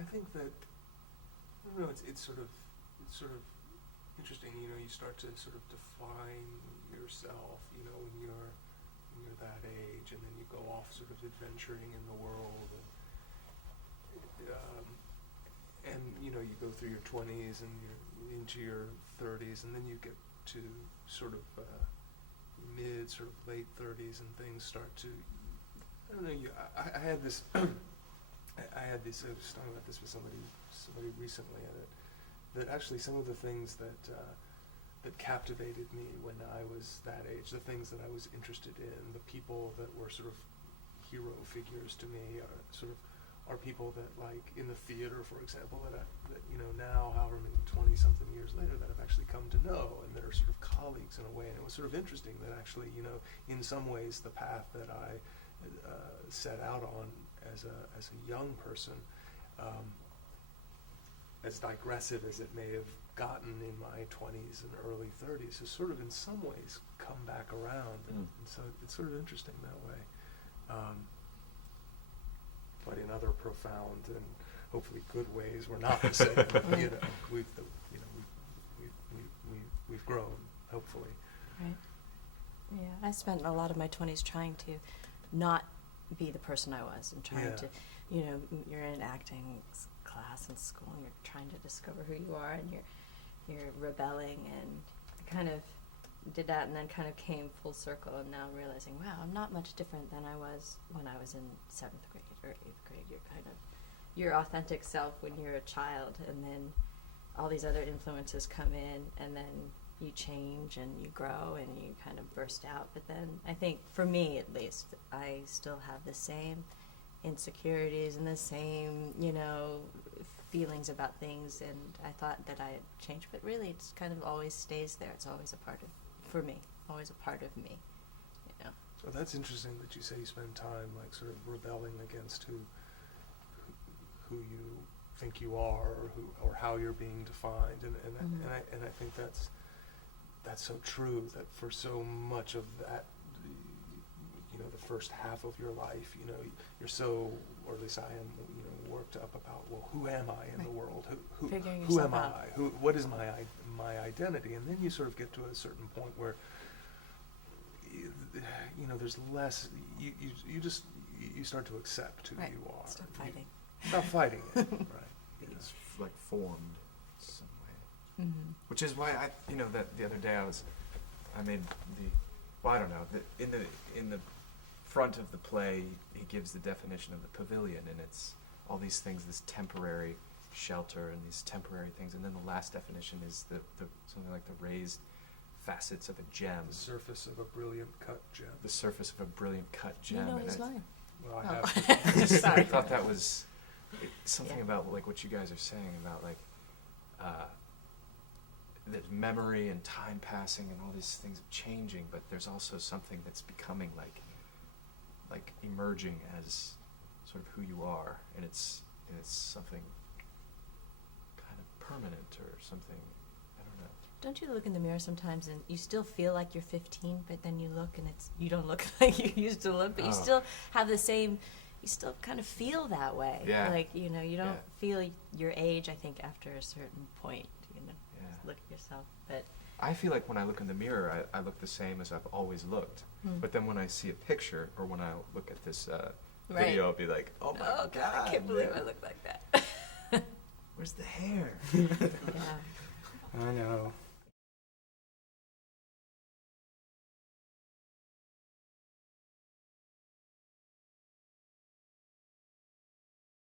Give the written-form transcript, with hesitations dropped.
I think that, I don't know, it's sort of interesting, you start to sort of define yourself, when you're that age, and then you go off sort of adventuring in the world, and you go through your 20s and you're into your 30s, and then you get to sort of sort of late 30s, and things start to, I don't know, I had this, I was talking about this with somebody recently, that actually some of the things that captivated me when I was that age, the things that I was interested in, the people that were sort of hero figures to me, are people that, like, in the theater, for example, that now, however many 20-something years later, that I've actually come to know, and that are sort of colleagues in a way. And it was sort of interesting that actually, in some ways, the path that I set out on as a young person, as digressive as it may have gotten in my 20s and early 30s, has sort of in some ways come back around, and so it's sort of interesting that way. But in other profound and hopefully good ways, we're not the same. We've grown, hopefully. Right. Yeah, I spent a lot of my 20s trying to not be the person I was, and trying to, you're in acting class in school, and you're trying to discover who you are, and you're rebelling, and I kind of did that, and then kind of came full circle, and now realizing, wow, I'm not much different than I was when I was in 7th grade or 8th grade. You're kind of your authentic self when you're a child, and then all these other influences come in, and then you change and you grow and you kind of burst out. But then I think, for me at least, I still have the same insecurities and the same, feelings about things, and I thought that I had changed, but really it's kind of always stays there. It's always a part of, for me, always a part of me, Well, that's interesting that you say you spend time, like, sort of rebelling against who you think you are, or how you're being defined, and I think that's so true, that for so much of that, the first half of your life, you're so, or at least I am, worked up about, well, who am I in the world? Who am I? What is my identity? And then you sort of get to a certain point where, there's less. You start to accept who you are. Stop fighting. Stop fighting it. Right. It's like formed some way. Mm-hmm. Which is why that the other day I made I don't know, in the front of the play, he gives the definition of the pavilion, and it's all these things, this temporary shelter and these temporary things, and then the last definition is the something like the raised facets of a gem. The surface of a brilliant cut gem. The surface of a brilliant cut gem. You know his line. Well, I have. I thought that was something about, like, what you guys are saying about, like, that memory and time passing and all these things changing, but there's also something that's becoming like emerging as sort of who you are, and it's something kind of permanent or something. I don't know. Don't you look in the mirror sometimes and you still feel like you're 15, but then you look and you don't look like you used to look, but you still have the same, you still kind of feel that way. Yeah. Like, you don't feel your age, I think, after a certain point, Just look at yourself. But I feel like when I look in the mirror, I look the same as I've always looked. But then when I see a picture, or when I look at this video, I'll be like, oh my God, I can't believe I look like that. Where's the hair? Yeah. I know.